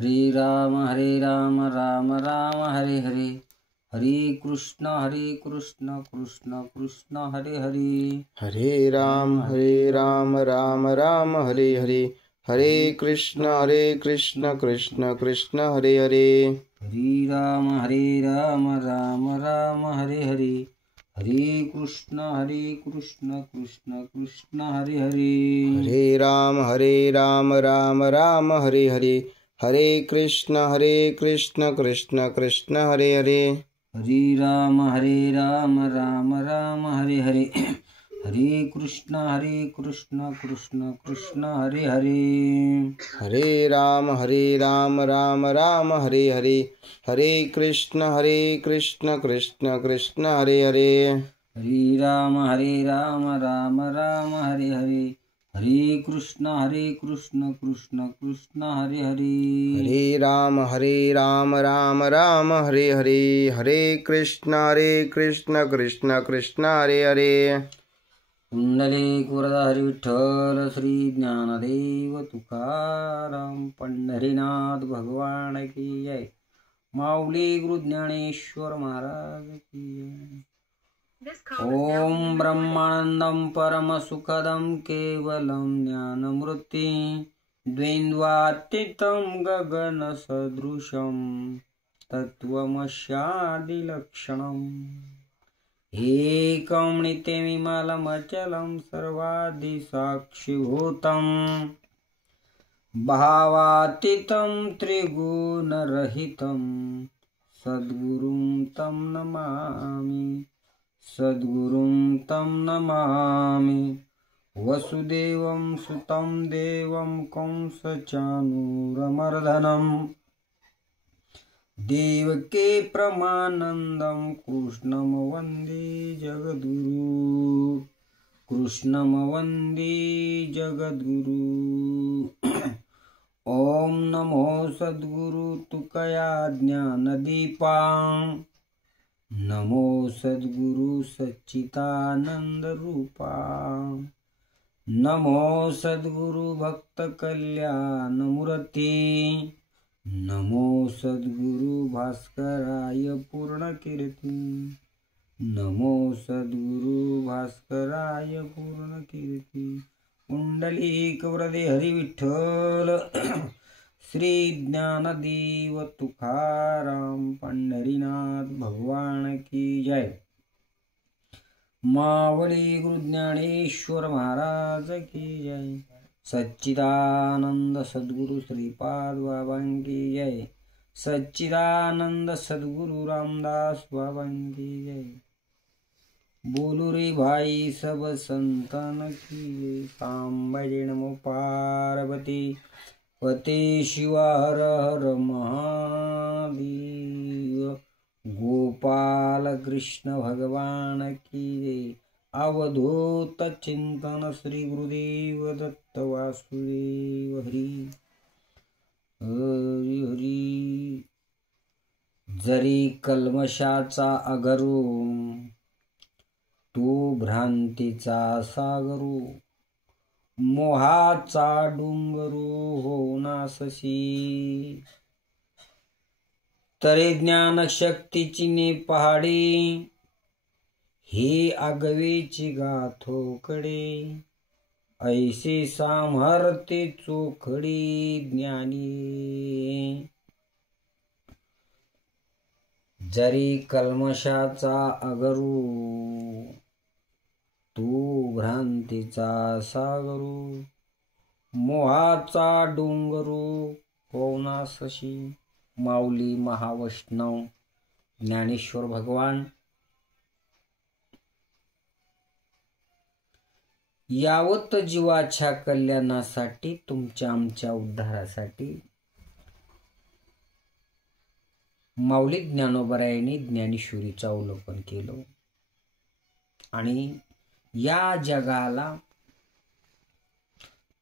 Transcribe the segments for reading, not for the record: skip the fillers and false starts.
राम राम राम हरे हरे, हरे कृष्ण कृष्ण कृष्ण हरे हरे, हरे राम राम राम हरे हरे, हरे कृष्ण कृष्ण कृष्ण हरे हरे। हरे राम राम राम हरे हरे, हरे कृष्ण कृष्ण कृष्ण हरे हरे, हरे राम राम राम हरे हरे, हरे कृष्ण कृष्ण कृष्ण हरे हरे। हरे राम राम राम हरे हरे, हरे कृष्ण कृष्ण कृष्ण हरे हरे, हरे राम राम राम हरे हरे, हरे कृष्ण कृष्ण कृष्ण हरे हरे। हरे राम राम राम हरे हरे, हरे कृष्ण कृष्ण कृष्ण हरे हरे, हरे राम राम राम हरे हरे, हरे कृष्ण कृष्ण कृष्ण हरे हरे। पुंडलिक वरदा हरी विठ्ठल, श्री ज्ञानदेव तुकाराम, पंढरीनाथ भगवान की जय, माऊली गुरु ज्ञानेश्वर महाराज की जय। ओम ब्रह्मानंदं परमसुखदं केवलं ज्ञानमूर्ति, द्वैन्वातीतं गगनसदृशं तत्त्वमस्यादिलक्षणम्, एकं नित्यमिमलमचलं सर्वादिसाक्षिभूतं, भावातीतं त्रिगुणरहितं सद्गुरुं तं नमामि, सद्गुरुं तं नमामि। वसुदेवं सुतं देवं कंसचानूरमर्दनं, देवकी परमानन्दं कृष्णं वन्दे जगद्गुरु, कृष्णं वन्दे जगद्गुरु। ॐ नमो सद्गुरु तुकया ज्ञानदीपां, नमो सद्गुरु सच्चिदानंद रूपा, नमो सद्गुरु भक्त कल्याण मूर्ति, नमो सद्गुरु भास्कराय पूर्ण कीर्ति, नमो सद्गुरु भास्कराय पूर्ण कीर्ति। पुंडलिक वरदे हरी विठ्ठल, श्री ज्ञानदेव तुकाराम, पंढरीनाथ भगवान की जय, मावली गुरु ज्ञानेश्वर महाराज की जय, सच्चिदानंद सद्गुरु श्रीपाद बाबा की जय, सच्चिदानंद सद्गुरु रामदास बाबा की जय। बोलो रे भाई सब संतन की जय, सांब जय नमो पार्वती पते शिवा हर हर महादेव, गोपाल कृष्ण भगवान की जय, अवधूत चिंतन श्री गुरुदेव दत्त वासुदेव हरी हरी हरी। जरी कल्मशाचा अगरू, तू भ्रांतीचा सागरू, मोहाचा डोंगरू होनासशी, तरी ज्ञान शक्तीची ने पहाडी, ही आगवीची गाथोकडे, ऐशी सामर्थ्य चोखडी ज्ञानी। जरी कल्मशाचा अगरू, तू भ्रांतीचा सागरू, मोहाचा डोंगरू होनासशी। माऊली महावैष्णव ज्ञानेश्वर भगवान यावत जीवाच्या कल्याणासाठी, तुमच्या आमच्या उद्धारासाठी माऊली ज्ञानोबरायांनी ज्ञानेश्वरीचं अवलोकन केलं आणि या जगाला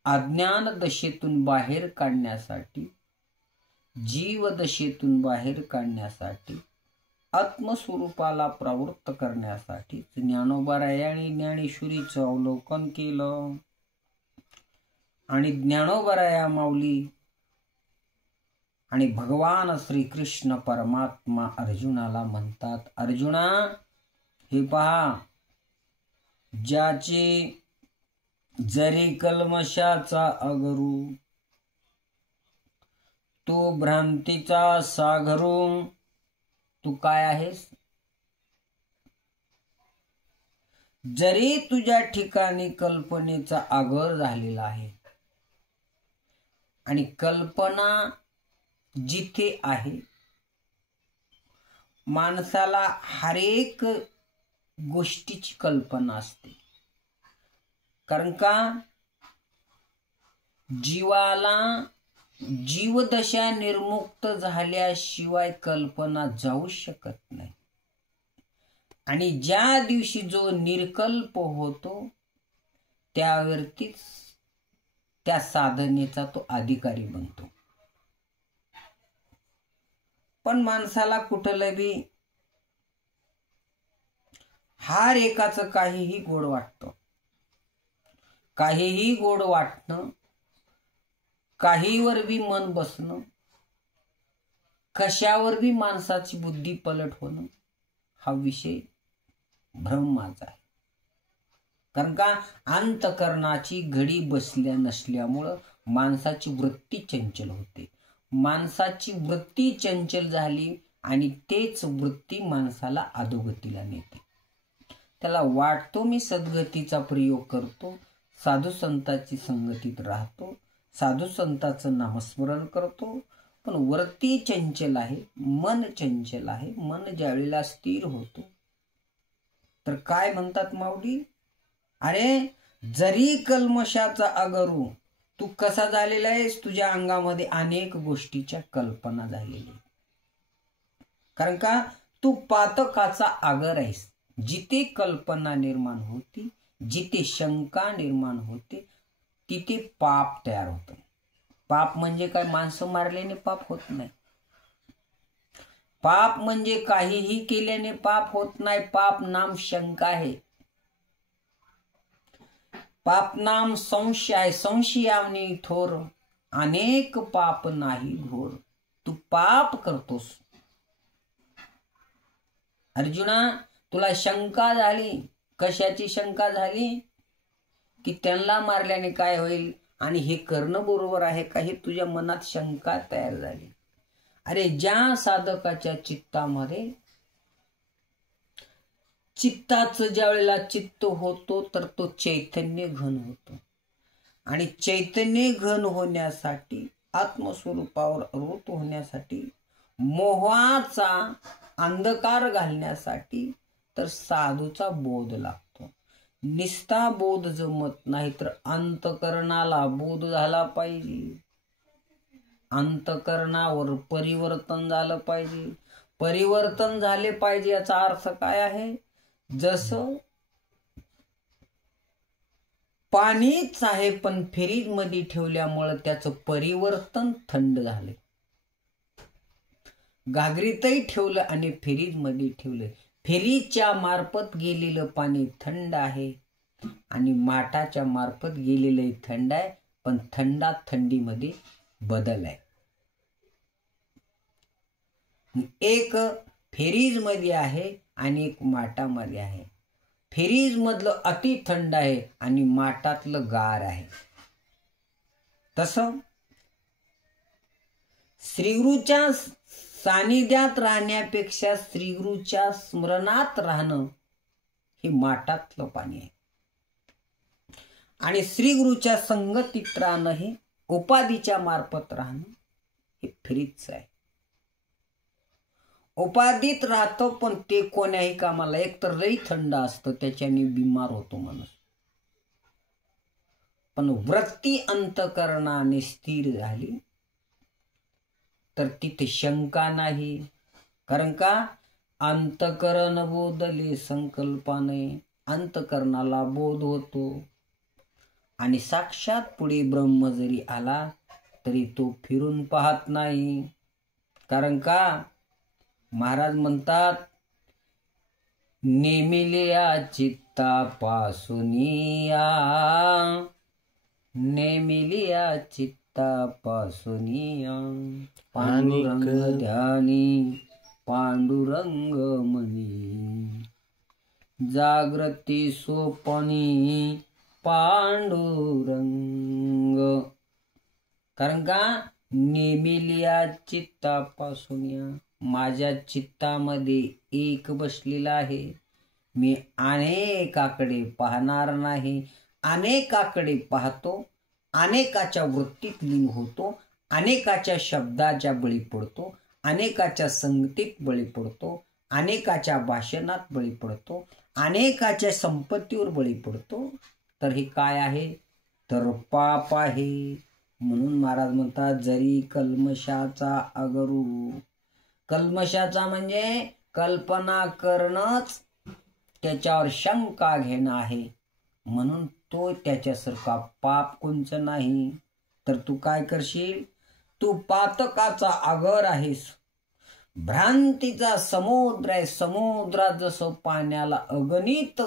अज्ञान दशेतून बाहेर काढण्यासाठी, जीवदशेतून बाहेर काढण्यासाठी, आत्मस्वरूपाला प्रवृत्त करण्यासाठी ज्ञानोबरायांनी ज्ञानेश्वरीचं अवलोकन केलं आणि ज्ञानोबराया माऊली आणि भगवान श्रीकृष्ण परमात्मा अर्जुनाला म्हणतात, अर्जुना हे पहा, ज्याचे जरी कल्मशाचा अगरू, तो भ्रांतीचा सागरू, तू काय आहेस? जरी तुझ्या ठिकाणी कल्पनेचा आगर झालेला आहे आणि कल्पना जिथे आहे, माणसाला हर एक गोष्टीची कल्पना असते. कारण का जीवाला जीवदशा निर्मुक्त झाल्याशिवाय कल्पना जाऊ शकत नाही. आणि ज्या दिवशी जो निर्कल्प होतो त्यावरतीच त्या साधनेचा तो अधिकारी बनतो. पण माणसाला कुठलं बी हर एकाचं काहीही गोड वाटतं. काहीही गोड वाटणं, काहीवर बी मन बसणं, कशावर बी माणसाची बुद्धी पलट होणं, हा विषय भ्रमाचा आहे. कारण का अंतकरणाची घडी बसल्या नसल्यामुळं माणसाची वृत्ती चंचल होते. माणसाची वृत्ती चंचल झाली आणि तेच वृत्ती माणसाला अधोगतीला नेते. त्याला वाटतो मी सद्गतीचा प्रयोग करतो, साधू संतांची संगतीत राहतो, साधू संतांचं नामस्मरण करतो, पण वृत्ती चंचल आहे, मन चंचल आहे. मन ज्यावेळेला स्थिर होतो तर काय म्हणतात माऊली, अरे जरी कल्मशाचा अगरू, तू कसा झालेला आहेस? तुझ्या अंगामध्ये अनेक गोष्टीच्या कल्पना झालेली. कारण का तू पातकाचा आगर आहेस. जिथे कल्पना निर्माण होती, जिथे शंका निर्माण होते, तिथे पाप तयार होतं. पाप म्हणजे काय? माणसं मारल्याने पाप होत नाही. पाप म्हणजे काहीही केल्याने पाप होत नाही. पाप नाम शंका आहे. पाप नाम संशय आहे. संशयावनी थोर, अनेक पाप नाही घोर. तू पाप करतोस. अर्जुना, तुला शंका झाली. कशाची शंका झाली? की त्यांना मारल्याने काय होईल आणि हे करणं बरोबर आहे का, हे तुझ्या मनात शंका तयार झाली. अरे ज्या साधकाच्या चित्तामध्ये, चित्ताचं ज्या वेळेला चित्त होतो तर तो चैतन्य घन होतो. आणि चैतन्य घन होण्यासाठी, आत्मस्वरूपावर अवृत होण्यासाठी, मोहाचा अंधकार घालण्यासाठी तर साधूचा बोध लागतो. निस्ता बोध जमत नाही, तर अंतकरणाला बोध झाला पाहिजे. अंतकरणावर परिवर्तन झालं पाहिजे. परिवर्तन झाले पाहिजे याचा अर्थ काय आहे? जसं पाणीच आहे पण फ्रीज मध्ये ठेवल्यामुळे त्याचं परिवर्तन थंड झाले. घागरीतही ठेवलं आणि फ्रीज मध्ये ठेवलं. फ्रीजच्या मार्फत गेलेलं पाणी थंड आहे आणि माठाच्या मार्फत गेलेलं थंड आहे, पण थंडात थंडीमध्ये बदल आहे. एक फ्रीज मध्ये आहे आणि एक माठामध्ये आहे. फ्रीज मधलं अति थंड आहे आणि माठातलं गार आहे. तसं श्रीगुरूच्या सानिध्यात राहण्यापेक्षा श्रीगुरूच्या स्मरणात राहणं हे माठातलं पाणी आहे. आणि श्रीगुरूच्या संगतीत राहणं हे उपाधीच्या मार्फत राहणं हे फ्रीजचं आहे. उपाधीत राहतो पण ते कोण्याही कामाला, एक तर लई थंड असतं त्याच्याने बिमार होतो माणूस. पण वृत्ती अंतकरणाने स्थिर झाली तर तिथे शंका नाही. कारण का अंतकरण बोधले संकल्पाने, अंतकरणाला बोध होतो आणि साक्षात पुढे ब्रह्म जरी आला तरी तो फिरून पाहत नाही. कारण का महाराज म्हणतात, नेमिल्या चित्तापासूनिया, नेमिल्या चित्तापासूनिया चित्तापासुनिया पांडुरंग ध्यानी पांडुरंग मनी जागृती सोपनी पांडुरंग. कारण का नेमिलिया चित्तापासुनिया, माझ्या चित्तामध्ये एक बसलेला आहे. मी अनेकाकडे पाहणार नाही. अनेकाकडे पाहतो, अनेकाच्या वृत्तीत लीन होतो, अनेकाच्या शब्दाच्या बळी पडतो, अनेकाच्या संगतीत बळी पडतो, अनेकाच्या भाषणात बळी पडतो, अनेकाच्या संपत्तीवर बळी पडतो. तर हे काय आहे? तर पाप आहे. म्हणून महाराज म्हणतात जरी कल्मशाचा अगरू. कल्मशाचा म्हणजे कल्पना करणंच, त्याच्यावर शंका घेणं आहे. म्हणून तो त्याच्यासारखा पाप कोणचं नाही. तर तू काय करशील? तू पातकाचा आगर आहेस, भ्रांतीचा समुद्र आहे. समुद्रात जसं पाण्याला अगणित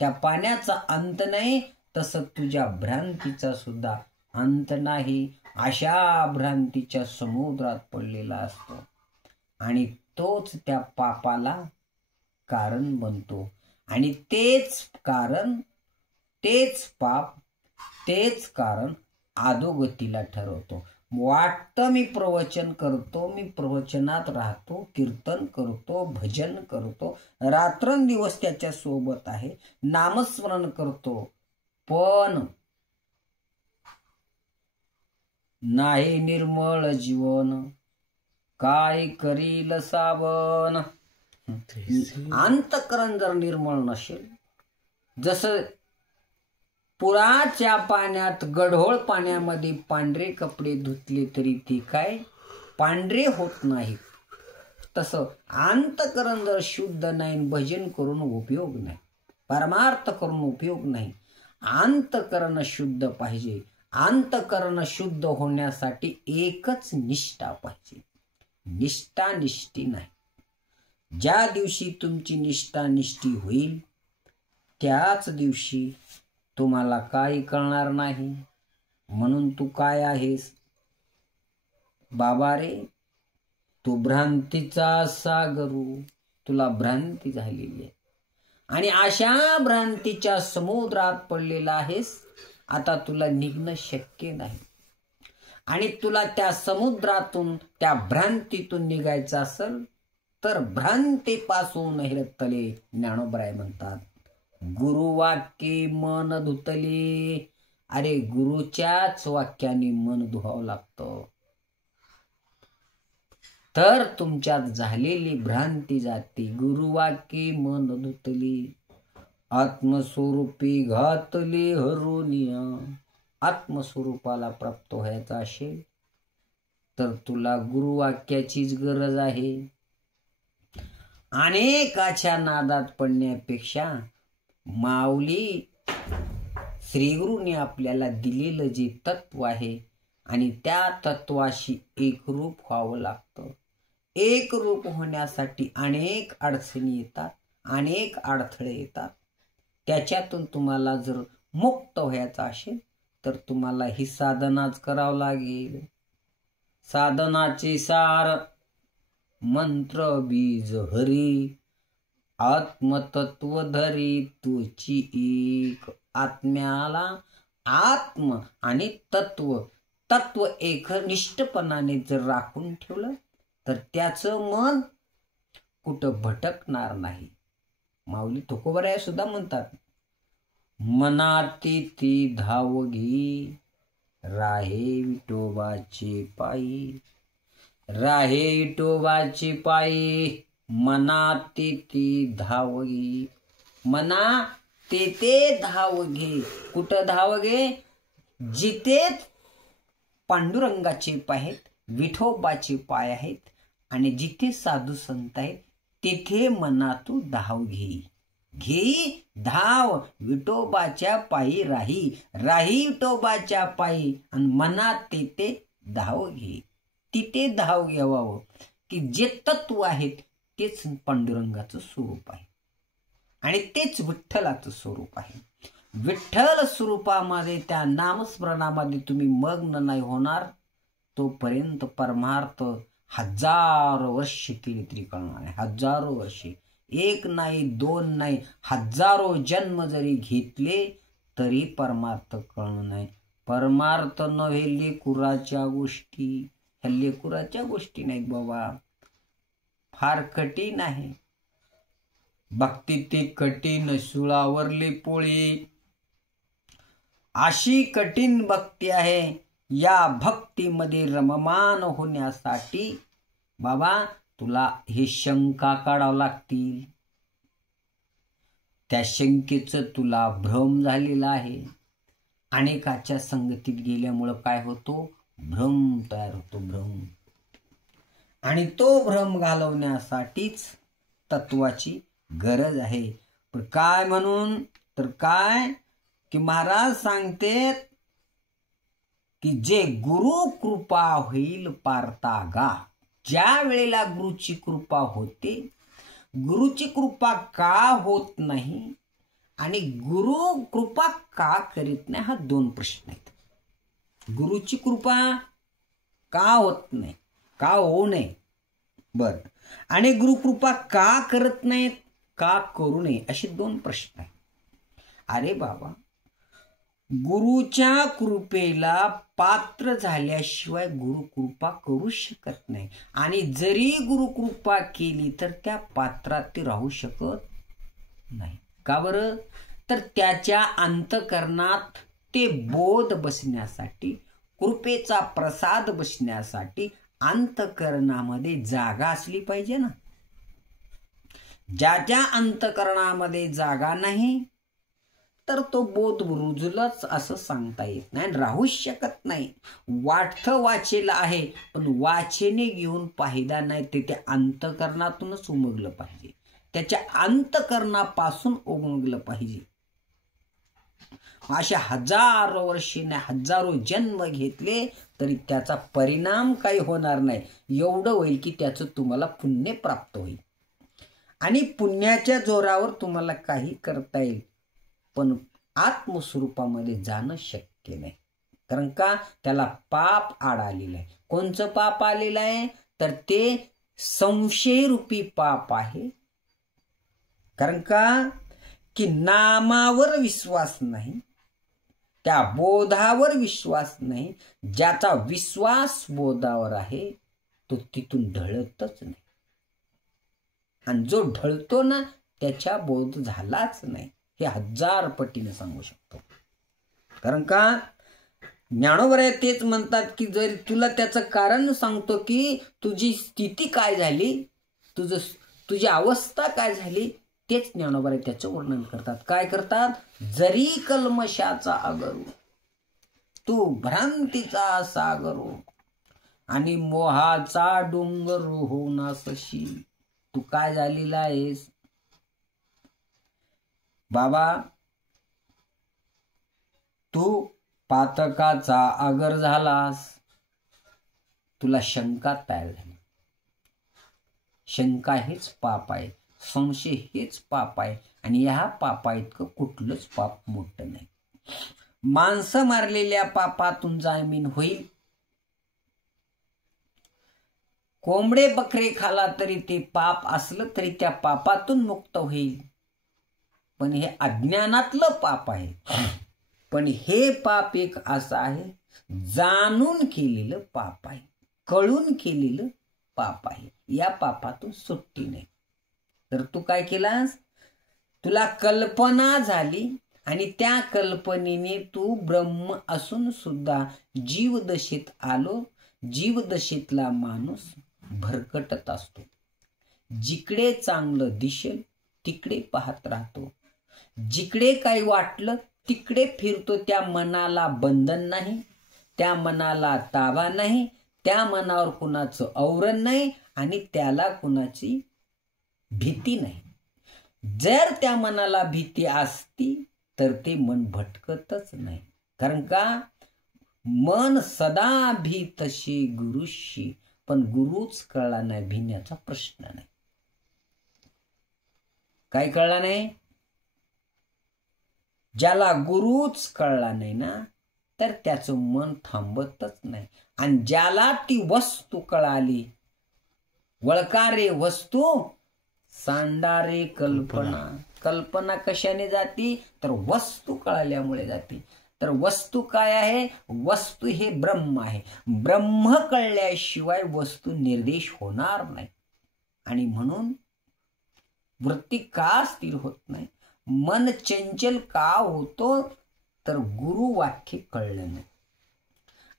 त्या पाण्याचा अंत नाही, तसं तुझ्या भ्रांतीचा सुद्धा अंत नाही. अशा भ्रांतीच्या समुद्रात पडलेला असतो आणि तोच त्या पापाला कारण बनतो. आणि तेच कारण, तेच पाप, तेच कारण अधोगतीला ठरवतो. वाटतं मी प्रवचन करतो, मी प्रवचनात राहतो, कीर्तन करतो, भजन करतो, रात्रंदिवस त्याच्या सोबत आहे, नामस्मरण करतो, पण नाही निर्मळ जीवन, काय करील सावन. अंतःकरण जर निर्मळ नसेल, जसं पुराच्या पाण्यात, गढोळ पाण्यामध्ये पांढरे कपडे धुतले तरी ते काय पांढरे होत नाहीत, तसं अंतःकरण जर शुद्ध नाही, भजन करून उपयोग नाही, परमार्थ करून उपयोग नाही. अंतःकरण शुद्ध पाहिजे. अंतःकरण शुद्ध होण्यासाठी एकच निष्ठा पाहिजे. निष्ठा निष्ठी नाही. ज्या दिवशी तुमची निष्ठा निष्ठी होईल त्याच दिवशी तुम्हाला काही कळणार नाही. म्हणून तू काय आहेस? बाबा रे, तू भ्रांतीचा सागरू, तुला भ्रांती झालेली आहे आणि अशा भ्रांतीच्या समुद्रात पडलेला आहेस. आता तुला निघणं शक्य नाही आणि तुला त्या समुद्रातून, त्या भ्रांतीतून निघायचं असेल तर भ्रांतीपासून हिरतले ज्ञानोबराय म्हणतात, गुरुवाक्ये मन धुतले. अरे गुरुच्याच वाक्याने मन धुवावं लागतं, तर तुमच्यात झालेली भ्रांती जाते. गुरुवाक्ये मन धुतली, आत्मस्वरूपी घातले हरुनिया. आत्मस्वरूपाला प्राप्त व्हायचं असेल तर तुला गुरुवाक्याचीच गरज आहे. अनेकाच्या नादात पडण्यापेक्षा माऊली श्रीगुरूने आपल्याला दिलेलं जे तत्व आहे आणि त्या तत्वाशी एकरूप व्हावं लागतं. एकरूप होण्यासाठी अनेक अडचणी येतात, अनेक अडथळे येतात. त्याच्यातून तुम्हाला जर मुक्त व्हायचं असेल तर तुम्हाला ही साधनाच करावं लागेल. साधनाचे सार मंत्र बीज हरी, आत्मतत्व धरी तुची एक. आत्म्याला आत्म आणि तत्व, तत्व एकनिष्ठपणाने जर राखून ठेवलं तर त्याचं मन कुठं भटकणार नाही. माऊली तुकोबराय सुद्धा म्हणतात, मनाती ती धावगी राहे विठोबाचे पायी. राहे विठोबाचे पायी, मनाती ती धावगी. मना तेथे धाव घे. कुठं धाव घे? जिथे पांडुरंगाचे पाय आहेत, विठोबाचे पाय आहेत आणि जिथे साधू संत आहेत तिथे मना तू धाव घे. घे धाव विठोबाच्या पायी राही. राही विठोबाच्या पायी आणि मनात तेथे धाव घे. तिथे धाव घ्यावावं की जे तत्व आहेत तेच पांडुरंगाचं स्वरूप आहे आणि तेच विठ्ठलाचं स्वरूप आहे. विठ्ठल स्वरूपामध्ये त्या नामस्मरणामध्ये तुम्ही मग्न नाही होणार तोपर्यंत परमार्थ हजारो वर्ष केली तरी कळणार नाही. हजारो वर्षे, एक नाही दोन नाही, हजारो जन्म जरी घेतले तरी परमार्थ कळणार नाही. परमार्थ नव्हे लेकुराच्या गोष्टी. ह्या लेकुराच्या गोष्टी नाहीत बाबा, फार कठीण आहे. भक्ती ते कठीण सुळावरले पोळे, अशी कठीण भक्ती आहे. या भक्तीमध्ये रममान होण्यासाठी बाबा तुला हे शंका काढावं लागतील. त्या शंकेचं तुला भ्रम झालेला आहे. अनेकाच्या संगतीत गेल्यामुळं काय होतो, भ्रम तयार होतो, भ्रम. आणि तो भ्रम घालवण्यासाठीच तत्वाची गरज आहे. पण काय म्हणून तर काय की महाराज सांगते की जे गुरु कृपा होईल पारतागा. ज्या वेळेला गुरुची कृपा होते, गुरुची कृपा का होत नाही आणि गुरु कृपा का करीत नाही, हा दोन प्रश्न आहेत. गुरुची कृपा का होत नाही, का होऊ नये, बर, आणि गुरुकृपा का करत नाहीत, का करू नये, असे दोन प्रश्न आहेत. अरे बाबा, गुरुच्या कृपेला पात्र झाल्याशिवाय गुरुकृपा करू शकत नाही. आणि जरी गुरुकृपा केली तर त्या पात्रात ती राहू शकत नाही. का बरं, तर त्याच्या अंतःकरणात ते बोध बसण्यासाठी, कृपेचा प्रसाद बसण्यासाठी अंतःकरणामध्ये जागा असली पाहिजे ना. ज्याच्या अंतःकरणामध्ये जागा नाही तर तो बोध रुजलाच असं सांगता येत नाही, राहू शकत नाही. वाटतं वाचेला आहे पण वाचेने घेऊन फायदा नाही. ते त्या अंतःकरणातूनच उमगलं पाहिजे, त्याच्या अंतःकरणापासून उमगलं पाहिजे. अशा हजारो वर्षे नाही, हजारो जन्म घेतले तरी त्याचा परिणाम काही होणार नाही. एवढं होईल की त्याचं तुम्हाला पुण्य प्राप्त होईल आणि पुण्याच्या जोरावर तुम्हाला काही करता येईल. पण आत्मस्वरूपामध्ये जाणं शक्य नाही. कारण का, त्याला पाप आड आलेलं आहे. कोणचं पाप आलेलं आहे तर ते संशयरूपी पाप आहे. कारण का की नामावर विश्वास नाही, त्या बोधावर विश्वास नाही. ज्याचा विश्वास बोधावर आहे तो तिथून ढळतच नाही. आणि जो ढळतो ना त्याच्या बोध झालाच नाही, हे 1000 पटीने सांगू शकतो. कारण का ज्ञानोबराय तेच म्हणतात की जर तुला त्याचं कारण सांगतो की तुझी स्थिती काय झाली, तुझी अवस्था काय झाली, तेच ज्ञानोबराय त्याचं वर्णन करतात. काय करतात, जरी कल्मशाचा अगरू तू भ्रांतीचा सागरू आणि मोहाचा डोंगर होऊनासशी. तू काय झालेला आहेस बाबा, तू पातकाचा आगर झालास. तुला शंका तयार झाली. शंका हेच पाप आहे, संशय हेच पाप आहे. आणि ह्या पापा इतकं कुठलंच पाप मोठं नाही. माणसं मारलेल्या पापातून जामीन होईल. कोंबडे बकरे खाला तरी ते पाप असलं तरी त्या पापातून मुक्त होईल. पण हे अज्ञानातलं पाप आहे. पण हे पाप एक असं आहे, जाणून केलेलं पाप आहे, कळून केलेलं पाप आहे. या पापातून सुट्टी नाही. तर तू काय केलास, तुला कल्पना झाली आणि त्या कल्पनेने तू ब्रह्म असून सुद्धा जीवदशेत आलो. जीवदशेतला माणूस भरकटत असतो. जिकडे चांगलं दिसेल तिकडे पाहत राहतो. जिकडे काही वाटलं तिकडे फिरतो. त्या मनाला बंधन नाही, त्या मनाला ताबा नाही, त्या मनावर कुणाचं आवरण नाही आणि त्याला कुणाची भीती नाही. जर त्या मनाला भीती असती तर ते मन भटकतच नाही. कारण का, मन सदा भीतशी गुरुशी. पण गुरुच कळला नाही, भिण्याचा प्रश्न नाही. काय कळला नाही, ज्याला गुरुच कळला नाही ना तर त्याचं मन थांबतच नाही. आणि ज्याला ती वस्तू कळाली, वळकारे वस्तू सांडारे कल्पना. कल्पना कशाने जाती तर वस्तू कळाल्यामुळे जाते. तर वस्तू काय आहे? वस्तू हे ब्रह्म आहे. ब्रह्म कळल्याशिवाय वस्तू निर्देश होणार नाही. आणि म्हणून वृत्ती का स्थिर होत नाही, मन चंचल का होतो, तर गुरु वाक्य कळलं नाही.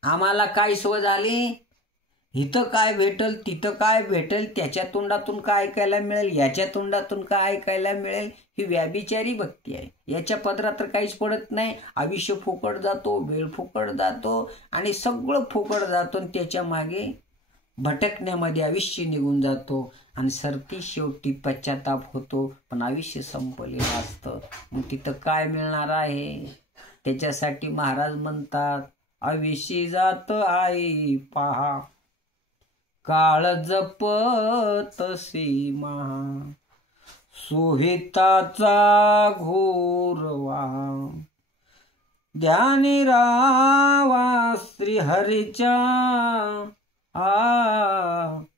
आम्हाला काय सवय झाली, इथं काय भेटल तिथं काय भेटल, त्याच्या तोंडातून काय ऐकायला मिळेल, याच्या तोंडातून काय ऐकायला मिळेल, ही व्याभिचारी भक्ती आहे. याच्या पदरात तर काहीच पडत नाही. आयुष्य फुकट जातो, वेळ फुकट जातो आणि सगळं फुकट जातो. आणि त्याच्या मागे भटकण्यामध्ये आयुष्य निघून जातो आणि सरती शेवटी पश्चाताप होतो. पण आयुष्य संपलेलं असतं. मग तिथं काय मिळणार आहे? त्याच्यासाठी महाराज म्हणतात, आयुष्य जात आहे पहा, काळ जपतसी महा, सोहिताचा घोरवा, ध्यानी रावा श्रीहरीच्या,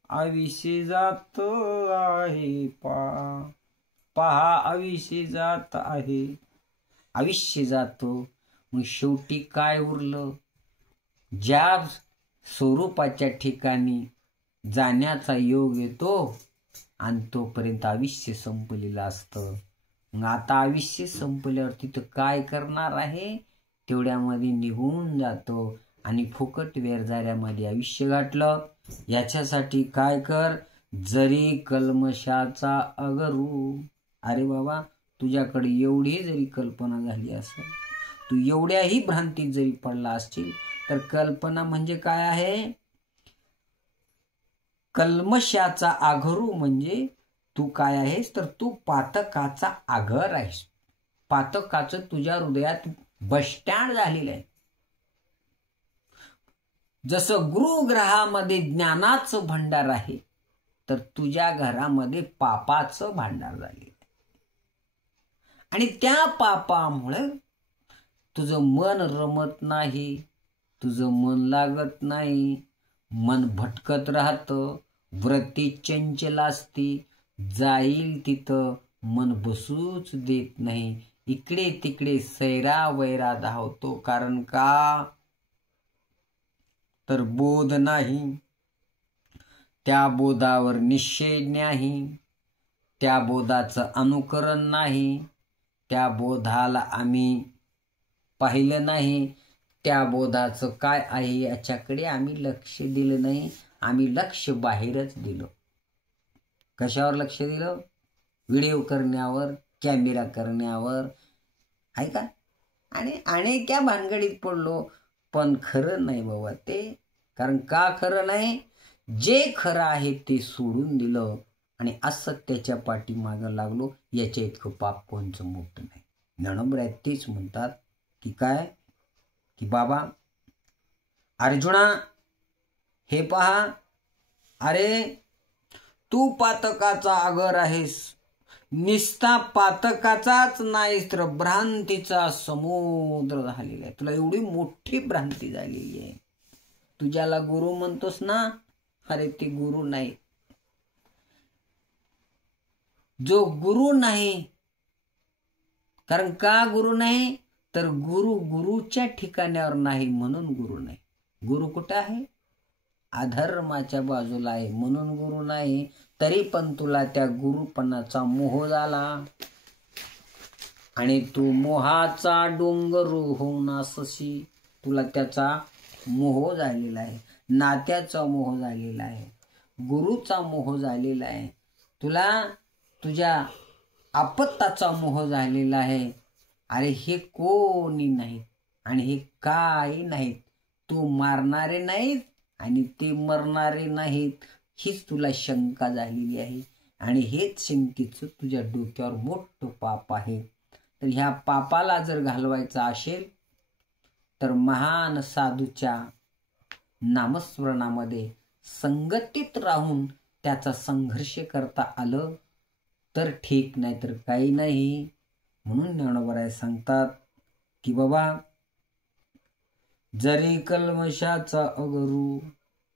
आयुष्य जात आहे पहा, आयुष्य जात आहे. आयुष्य जातो. मग शेवटी काय उरलं? ज्या स्वरूपाच्या ठिकाणी जाण्याचा योग येतो आणि तोपर्यंत आयुष्य संपलेलं असतं. मग आता आयुष्य संपल्यावर तिथं काय करणार आहे? तेवढ्यामध्ये निघून जातो आणि फुकट वेरझाऱ्यामध्ये आयुष्य घातलं. याच्यासाठी काय कर, जरी कल्मशाचा अगरू. अरे बाबा, तुझ्याकडे एवढी जरी कल्पना झाली असेल, तू एवढ्याही भ्रांतीत जरी पडला असशील, तर कल्पना म्हणजे काय आहे? कल्मशाचा आघरू म्हणजे तू काय आहेस तर तू पातकाचा आगर आहेस. पातकाचं तुझ्या हृदयात बसस्टँड झालेलं आहे. जसं गुरुग्रहामध्ये ज्ञानाचं भांडार आहे, तर तुझ्या घरामध्ये पापाचं भांडार झालेलं आहे. आणि त्या पापामुळे तुझं मन रमत नाही, तुझं मन लागत नाही, मन भटकत राहतं, वृत्ती चंचल असती, जाईल तिथं मन बसूच देत नाही, इकडे तिकडे सैरा वैरा धावतो. कारण का तर बोध नाही, त्या बोधावर निश्चय नाही, त्या बोधाचं अनुकरण नाही, त्या बोधाला आम्ही पाहिलं नाही, त्या बोधाचं काय आहे याच्याकडे आम्ही लक्ष दिलं नाही. आम्ही लक्ष बाहेरच दिलं. कशावर लक्ष दिलं? व्हिडिओ करण्यावर, कॅमेरा करण्यावर, आहे का? आणि अनेक्या भानगडीत पडलो. पण खरं नाही बाबा ते. कारण का खरं नाही? जे खरं आहे ते सोडून दिलं आणि असत्याच्या पाठीमागं लागलो. याच्या इतकं पाप कोणचं मोठं नाही. ज्ञानोबराय तेच म्हणतात की काय, की बाबा अर्जुना हे पहा, अरे तू पातकाचा आगर आहेस. निस्ता पातकाचाच नाहीस तर भ्रांतीचा समुद्र झालेला आहे. तुला एवढी मोठी भ्रांती झालेली आहे. तुझ्याला गुरु म्हणतोस ना, अरे ते गुरु नाही. जो गुरु नाही, कारण का गुरु नाही तर गुरु गुरुच्या ठिकाणावर नाही म्हणून गुरु नाही. गुरु कुठं आहे? अधर्माच्या बाजूला आहे म्हणून गुरु नाही. तरी पण तुला त्या गुरुपणाचा मोह झाला आणि तू मोहाचा डोंगर होऊन असशी तुला त्याचा मोह झालेला आहे. नात्याचा मोह झालेला आहे, गुरुचा मोह झालेला आहे, तुला तुझ्या आपत्ताचा मोह झालेला आहे. अरे हे कोणी नाहीत आणि हे काही नाहीत. तू मारणारे नाहीत आणि ते मरणारे नाहीत, हीच तुला शंका झालेली आहे. आणि हेच शंकेचं तुझ्या डोक्यावर मोठं पाप आहे. तर ह्या पापाला जर घालवायचं असेल तर महान साधूच्या नामस्मरणामध्ये संगतीत राहून त्याचा संघर्ष करता आलं तर ठीक, नाही तर काही नाही. म्हणून ज्ञानोबराय सांगतात की बाबा जरी कल्मशाचा अगरू,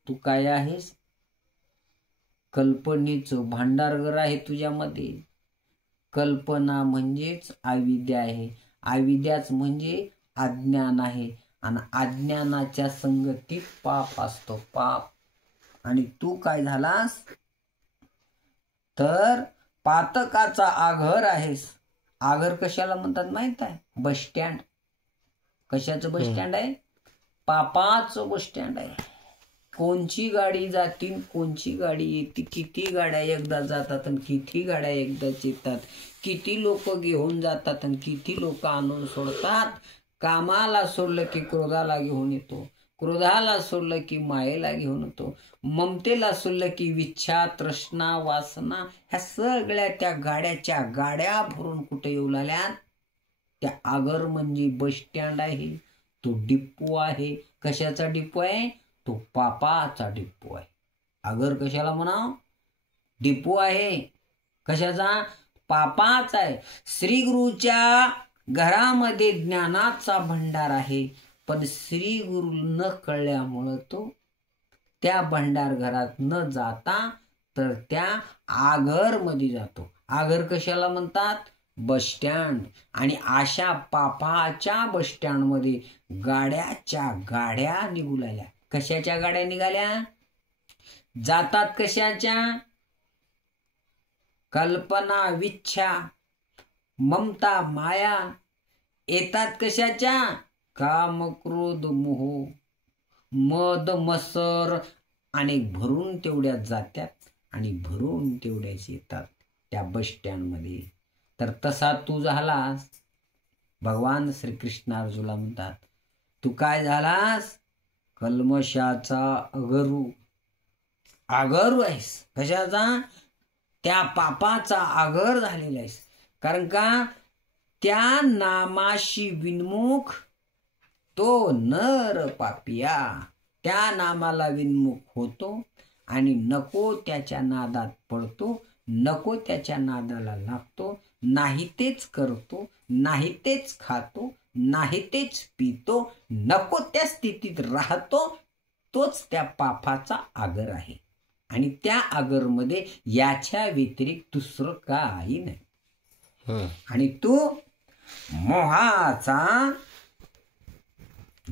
तू काय आहेस? कल्पनेचं भांडारगर आहे तुझ्यामध्ये. कल्पना म्हणजेच अविद्या आहे, अविद्याच म्हणजे अज्ञान आहे, आणि अज्ञानाच्या संगतीत पाप असतो, पाप. आणि तू काय झालास तर पातकाचा आघर आहेस. आघर कशाला म्हणतात माहित आहे? Bus stand. कशाचं बस स्टँड आहे? पापाचं बस स्टँड आहे. कोणची गाडी जातील, कोणची गाडी येते, किती गाड्या एकदा जातात आणि किती गाड्या एकदाच येतात, किती लोक घेऊन जातात आणि किती लोक आणून सोडतात. कामाला सोडलं की क्रोधाला घेऊन येतो, क्रोधाला सोडलं की मायेला घेऊन येतो, ममतेला सोडलं की विच्छा, तृष्णा, वासना, ह्या सगळ्या त्या गाड्याच्या गाड्या भरून कुठे येऊ लागल्यात? त्या आगर म्हणजे बस स्टँड आहे, तो डिपो आहे. कशाचा डिपो आहे? तो पापाचा डिपो आहे. आगर कशाला म्हणाव? डिपो आहे. कशाचा? पापाचा आहे. श्री गुरुच्या घरामध्ये ज्ञानाचा भंडार आहे, पण श्री गुरु न कळल्यामुळं तो त्या भंडार घरात न जाता तर त्या आगर मध्ये जातो. आगर कशाला म्हणतात? Bus stand. आणि अशा पापाच्या बस स्टँड मध्ये गाड्याच्या गाड्या निघू लागल्या. कशाच्या गाड्या निघाल्या? जातात कशाच्या? कल्पना, विच्छा, ममता, माया. येतात कशाच्या? काम, क्रोध, मोह, मद, मत्सर. आणि भरून तेवढ्यात जातात आणि भरून तेवढ्याच येतात त्या बस स्टँड मध्ये. तर तसा तू झालास. भगवान श्रीकृष्ण अर्जुनाला म्हणतात, तू काय झालास? कल्मशाचा अगरू. आगरू आहेस. कशाचा? त्या पापाचा आगर झालेला आहेस. कारण का? त्या नामाशी विन्मुख तो नर पापिया. त्या नामाला विन्मुख होतो आणि नको त्याच्या नादात पडतो, नको त्याच्या नादाला लागतो, नाही तेच करतो, नाही तेच खातो, नाही तेच पितो, नको त्या स्थितीत राहतो. तोच त्या पापाचा आगर आहे. आणि त्या आगरमध्ये याच्या व्यतिरिक्त दुसरं काही नाही. आणि तू मोहाचा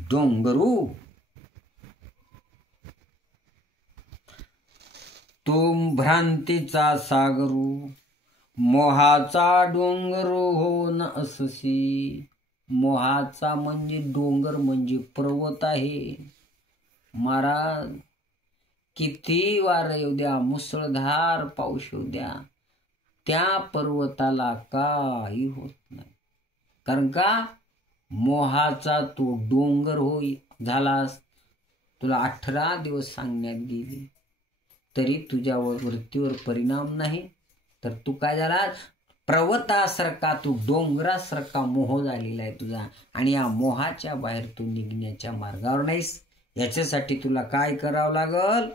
डोंगरू, तू भ्रांतीचा सागरू, मोहाचा डोंगरू होऊन अससी. मोहाचा म्हणजे डोंगर म्हणजे पर्वत आहे. महाराज, किती वार येऊ द्या, मुसळधार पाऊस येऊ द्या, त्या पर्वताला काही होत नाही. कारण का? मोहाचा तो डोंगर होई झालास. तुला 18 दिवस सांगण्यात गेली तरी तुझ्या वृत्तीवर परिणाम नाही. तर तू काय झालास? पर्वतासारखा, तू डोंगरासारखा मोह झालेला आहे तुझा. आणि या मोहाच्या बाहेर तू निघण्याच्या मार्गावर नाहीस. याच्यासाठी तुला काय करावं लागल?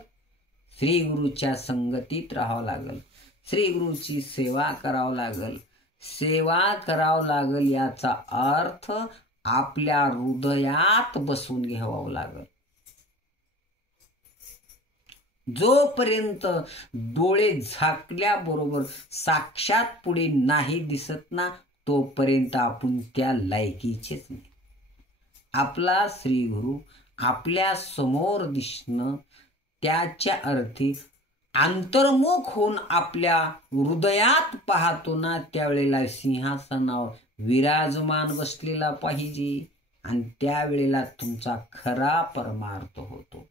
श्री गुरुच्या संगतीत राहावं लागल, श्री गुरुची सेवा करावं लागल. सेवा करावं लागल याचा अर्थ आपल्या हृदयात बसवून घ्यावं लागल. जोपर्यंत डोळे झाकल्याबरोबर साक्षात पुढे नाही दिसत ना, तोपर्यंत आपण त्या लायकीचेच नाही. आपला श्री गुरु आपल्या समोर दिसणं, त्याच्या अर्थी अंतर्मुख होऊन आपल्या हृदयात पाहतो ना, त्यावेळेला सिंहासनावर विराजमान बसलेला पाहिजे. आणि त्यावेळेला तुमचा खरा परमार्थ होतो.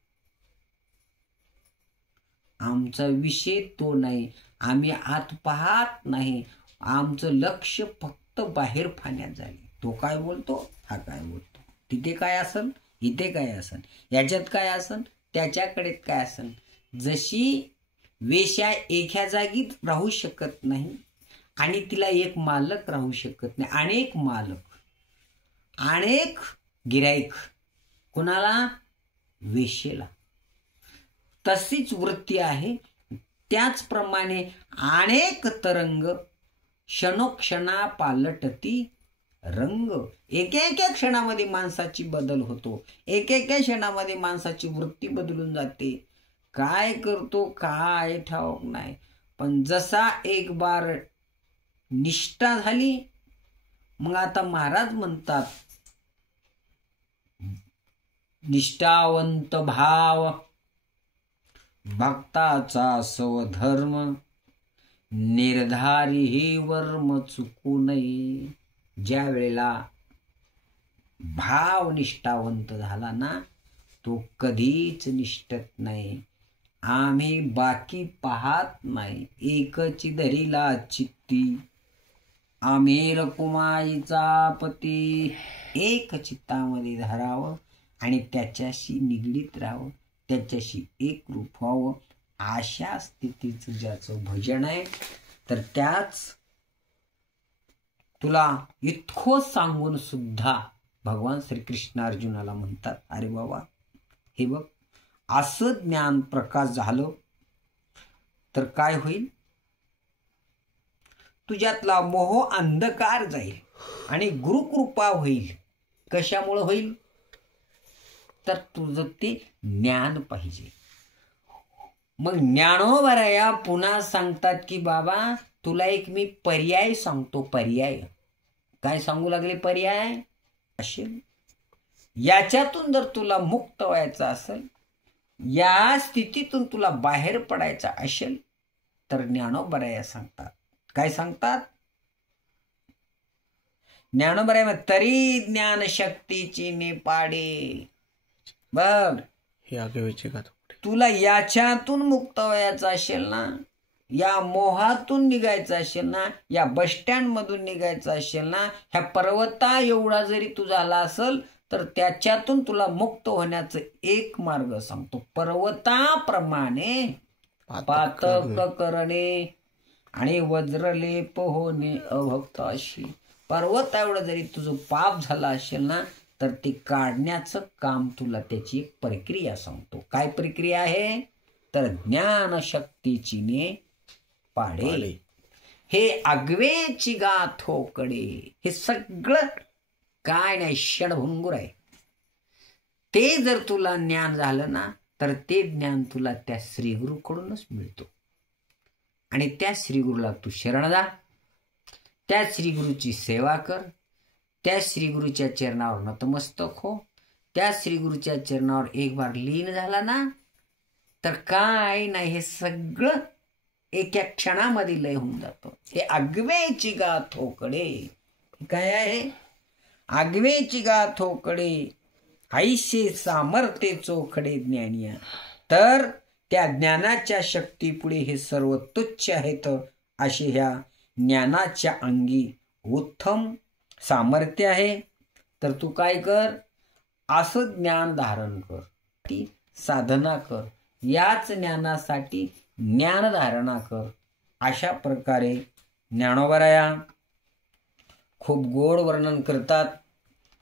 आमचा विषय तो नाही, आम्ही आत पाहत नाही, आमचं लक्ष फक्त बाहेर फाण्यात झाले. तो काय बोलतो, हा काय बोलतो, तिथे काय असन, इथे काय असन, याच्यात काय असन, त्याच्याकडे काय असन. जशी वेश्या एका जागी राहू शकत नाही आणि तिला एक मालक राहू शकत नाही, अनेक मालक, अनेक गिराईक. कुणाला? वेश्येला. तशीच वृत्ती आहे. त्याचप्रमाणे अनेक तरंग क्षणोक्षणा पालटती रंग एका क्षणामध्ये माणसाची बदल होतो, एका क्षणामध्ये माणसाची वृत्ती बदलून जाते. काय करतो काय ठाऊक नाही, पण जसा एक बार निष्ठा झाली, मग आता महाराज म्हणतात निष्ठावंत भाव भक्ताचा स्वधर्म, निर्धारी हे वर्म चुकू नये. ज्या वेळेला भाव निष्ठावंत झाला ना, तो कधीच निष्ठत नाही. आम्ही बाकी पाहत नाही, एकची धरीला चित्ती, आमेर कुमाईचा पती. एक चित्तामध्ये धरावं आणि त्याच्याशी निगडीत राहावं, त्याच्याशी एकरूप व्हावं. अशा स्थितीचं ज्याचं भजन आहे, तर त्याच तुला इतकं सांगून सुद्धा भगवान श्रीकृष्ण अर्जुनाला म्हणतात, अरे बाबा हे बघ, असं ज्ञान प्रकाश झालं तर काय होईल, तुझ्यातला मोह अंधकार जाईल आणि गुरुकृपा होईल. कशामुळे होईल, तर तुझं ते ज्ञान पाहिजे. मग ज्ञानोबराया पुन्हा सांगतात की बाबा तुला एक मी पर्याय सांगतो. पर्याय काय सांगू लागले, पर्याय असेल याच्यातून जर तुला मुक्त व्हायचं असेल, या स्थितीतून तुला बाहेर पडायचं असेल, तर ज्ञानोबराया सांगतात. काय सांगतात, ज्ञानोबराया तरी ज्ञान शक्तीची ने पाडे. बघ तुला याच्यातून मुक्त व्हायचं असेल ना, या मोहातून निघायचं असेल ना, या बस स्टँड मधून निघायचं असेल ना, ह्या पर्वता एवढा जरी तू झाला असेल, तर त्याच्यातून तुला मुक्त होण्याचा एक मार्ग सांगतो. पर्वताप्रमाणे पातक करणे आणि वज्रलेप होणे अभक्ताशी. पर्वत एवढं जरी तुझं पाप झालं असेल ना, तर ते काढण्याचं काम तुला त्याची एक प्रक्रिया सांगतो. काय प्रक्रिया आहे, तर ज्ञानशक्तीची ने पाडे. हे आगवेची गाथोकडे. हे सगळं काय नाही, क्षणभंगूर आहे. ते जर तुला ज्ञान झालं ना, तर ते ज्ञान तुला त्या श्रीगुरूकडूनच मिळतो. आणि त्या श्रीगुरूला तू शरण जा, त्या श्रीगुरूची सेवा कर, त्या श्रीगुरूच्या चरणावर नतमस्तक हो. त्या श्रीगुरूच्या चरणावर एक बार लीन झाला ना, तर काय नाही, हे सगळं एका क्षणामध्ये लय होऊन जातं. हे आगवेची गाथोकडे. काय आहे, आगवेची गाथोकडे ऐशे सामर्थ्य चोखडे ज्ञानिया. तर त्या ज्ञानाच्या शक्तीपुढे हे सर्व तुच्छ आहेत. असे ह्या ज्ञानाच्या अंगी उत्तम सामर्थ्य आहे. तर तू काय कर, असं ज्ञान धारण कर, ती साधना कर, याच ज्ञानासाठी ज्ञानधारणा कर. अशा प्रकारे ज्ञानोबराया खूप गोड वर्णन करतात.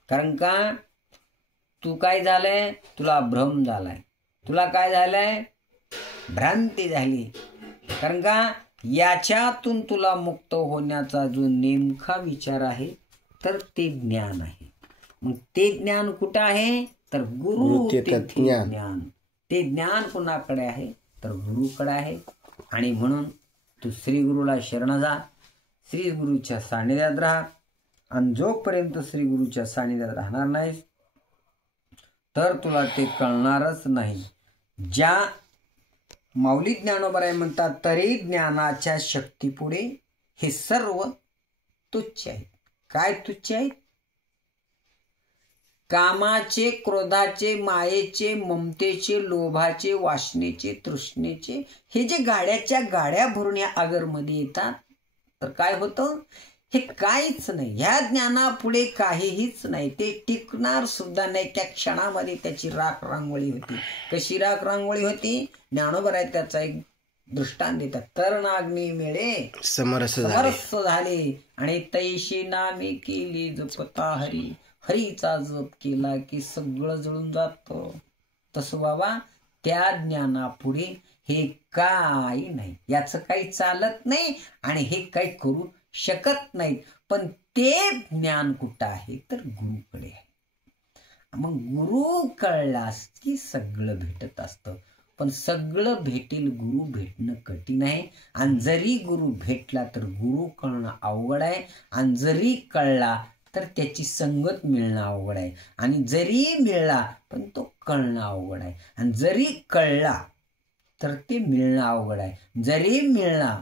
कारण का, तू काय झालंय, तुला भ्रम झालाय, तुला काय झालंय, भ्रांती झाली. कारण का, याच्यातून तुला मुक्त होण्याचा जो नेमका विचार आहे, तर ते ज्ञान आहे. मग ते ज्ञान कुठं आहे, तर गुरु ज्ञान. ते ज्ञान कुणाकडे आहे, तर गुरुकडे आहे. आणि म्हणून तू श्री गुरुला शरण जा, श्री गुरुच्या सानिध्यात राहा. आणि जोपर्यंत श्री गुरुच्या सानिध्यात राहणार नाहीस, तर तुला ते कळणारच नाही. ज्या माऊली ज्ञानोबराय म्हणतात, तरी ज्ञानाच्या शक्तीपुढे हे सर्व तुच्छ आहे. काय तुच्छ आहे, कामाचे, क्रोधाचे, मायेचे, ममतेचे, लोभाचे, वासनेचे, तृष्णेचे, हे जे गाड्याच्या गाड्या भरून या आगरमध्ये येतात, तर काय होतं, हे काहीच नाही. ह्या ज्ञानापुढे काहीच नाही. ते टिकणार सुद्धा नाही. त्या क्षणामध्ये त्याची राख रांगोळी होती. कशी राख रांगोळी होती, ज्ञानोबराय त्याचा एक दृष्टांत देतात. तरणाग्नी मेळे समरस झाले आणि तैशी नामे केली जपता हरी. हरीचा जप केला की सगळं जळून जातं. तसं बाबा त्या ज्ञानापुढे हे काही नाही, याचं काही चालत नाही आणि हे काही करू शकत नाहीत. पण ते ज्ञान कुठं आहे तर गुरुकडे आहे. मग गुरु कळलास की सगळं भेटत असतं. पण सगळं भेटेल गुरु भेटणं कठीण आहे. आणि जरी गुरु भेटला तर गुरु कळणं अवघड आहे. आणि जरी कळला तर त्याची संगत मिळणं अवघड आहे. आणि जरी मिळला पण तो कळणं अवघड आहे. आणि जरी कळला तर ते मिळणं अवघड आहे. जरी मिळला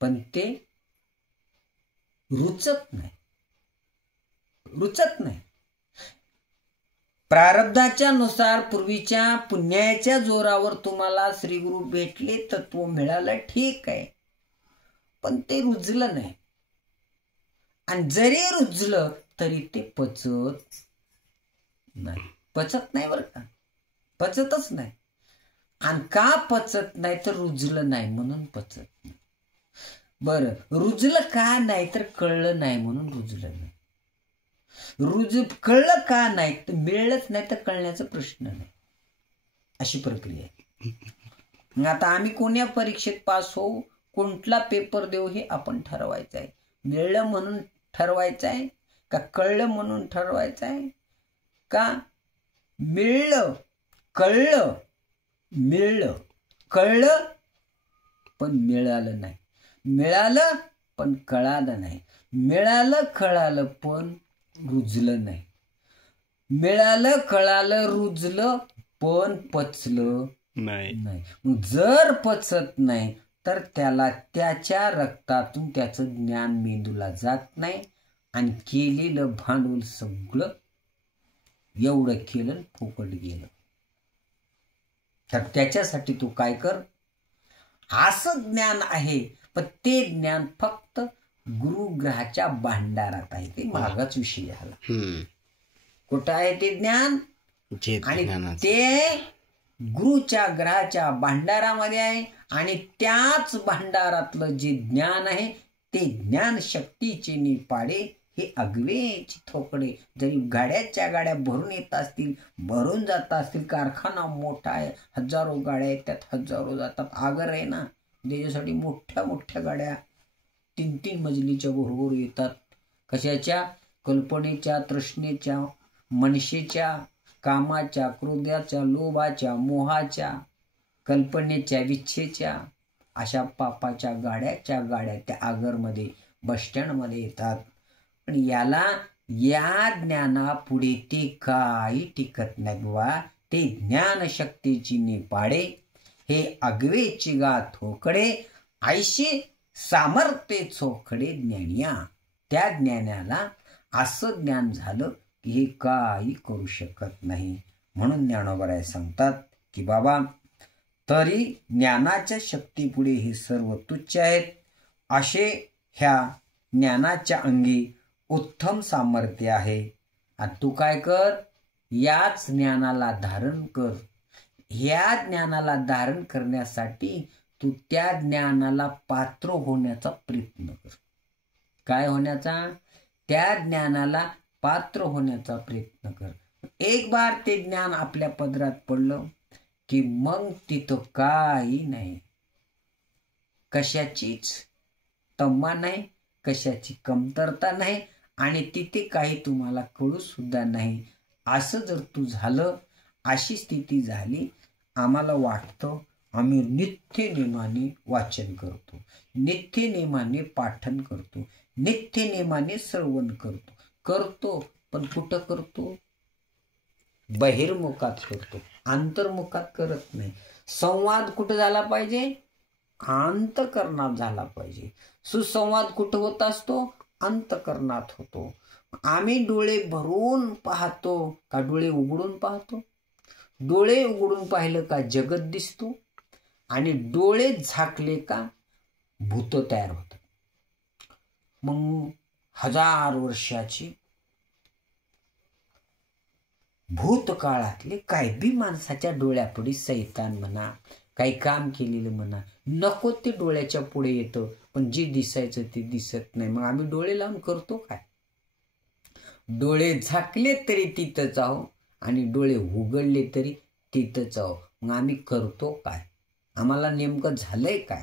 पण ते रुचत नाही. प्रारब्धाच्या नुसार पूर्वीच्या पुण्याच्या जोरावर तुम्हाला श्रीगुरु भेटले, तत्व मिळालं, ठीक आहे. पण ते रुजलं नाही. आणि जरी रुजलं तरी ते पचत नाही बरं का, पचतच नाही. आणि का पचत नाही तर रुजलं नाही म्हणून पचत नाही. बरं, रुजलं का नाही तर कळलं नाही म्हणून रुजलं नाही. कळलं का नाही तर मिळलंच नाही तर कळण्याचा प्रश्न नाही. अशी प्रक्रिया आहे. आता आम्ही कोण्या परीक्षेत पास होऊ, कोणता पेपर देऊ हे आपण ठरवायचं आहे. मिळलं म्हणून ठरवायचं आहे का कळलं म्हणून ठरवायचं आहे, का मिळलं कळलं पण मिळालं नाही, मिळालं पण कळालं नाही, मिळालं कळालं पण रुजलं नाही, मिळालं कळालं रुजलं पण पचलं नाही. जर पचत नाही तर त्याला त्याच्या रक्तातून त्याचं ज्ञान मेंदूला जात नाही. आणि केलेलं भांडवल सगळं एवढं केलं फुकट गेलं. तर त्याच्यासाठी तू काय कर, असं ज्ञान आहे पण ते ज्ञान फक्त गुरुग्रहाच्या भांडारात आहे. ते मागाच विषय आला. कुठं आहे ते ज्ञान, आणि ते गुरुच्या ग्रहाच्या भांडारामध्ये आहे. आणि त्याच भांडारातलं जे ज्ञान आहे ते ज्ञान शक्तीचे निपाडे हे अगवेचे थोकडे. जरी गाड्याच्या गाड्या भरून येत असतील, भरून जात असतील, कारखाना मोठा आहे, हजारो गाड्या आहेत, त्यात हजारो जातात. आगर आहे ना, त्याच्यासाठी मोठ्या मोठ्या गाड्या 3-3 मजलीच्या बरोबर येतात. कशाच्या, कल्पनेच्या, तृष्णेच्या, मनशेच्या, कामाच्या, क्रोधाच्या, लोभाच्या, मोहाच्या, कल्पनेच्या, विच्छेच्या, अशा पापाच्या गाड्या त्या आगरमध्ये बस स्टँडमध्ये येतात. पण या ज्ञानापुढे ते काही टिकत नाही बाबा. ते ज्ञानशक्तीची निपाडे हे अगवेची गाथ होकडे, ऐशी सामर्थ्य चोखडे ज्ञानिया. त्या ज्ञानाला असं ज्ञान झालं की हे काही करू शकत नाही. म्हणून ज्ञानोबराय सांगतात की बाबा, तरी ज्ञानाच्या शक्तीपुढे हे सर्व तुच्छ आहेत. असे ह्या ज्ञानाच्या अंगी उत्तम सामर्थ्य आहे. आणि तू काय कर, याच ज्ञानाला धारण कर. ह्या ज्ञानाला धारण करण्यासाठी तू त्या ज्ञानाला पात्र होण्याचा प्रयत्न कर. काय होण्याचा, त्या ज्ञानाला पात्र होण्याचा प्रयत्न कर. एक बार ते ज्ञान आपल्या पदरात पडलं की मग तिथं काही नाही, कशाचीच तम्मा नाही, कशाची कमतरता नाही, आणि तिथे काही तुम्हाला कळू सुद्धा नाही. असं जर तू झालं, अशी स्थिती झाली, आम्हाला वाटतं आम्ही नित्य नेमाने वाचन करतो, नित्य नेमाने पाठन करतो, नित्य नेमाने श्रवण करतो. पण कुठं करतो, बहिर्मुखात करतो, अंतर्मुखात करत नाही. संवाद कुठं झाला पाहिजे, अंतःकरणात झाला पाहिजे. सुसंवाद कुठं होत असतो, अंतःकरणात होतो. आम्ही डोळे भरून पाहतो का डोळे उघडून पाहतो? डोळे उघडून पाहिलं का जगत दिसतो, आणि डोळे झाकले का भूत तयार होतात. मग 1000 वर्षाची भूतकाळातले काय बी माणसाच्या डोळ्यापुढे सैतान म्हणा, काही काम केलेलं म्हणा, नको ते डोळ्याच्या पुढे येतं. पण जे दिसायचं ते दिसत नाही. मग आम्ही डोळे लावून करतो काय? डोळे झाकले तरी तिथंच आहो, आणि डोळे उघडले तरी तिथंच आहो. मग आम्ही करतो काय? आम्हाला नेमकं झालंय काय?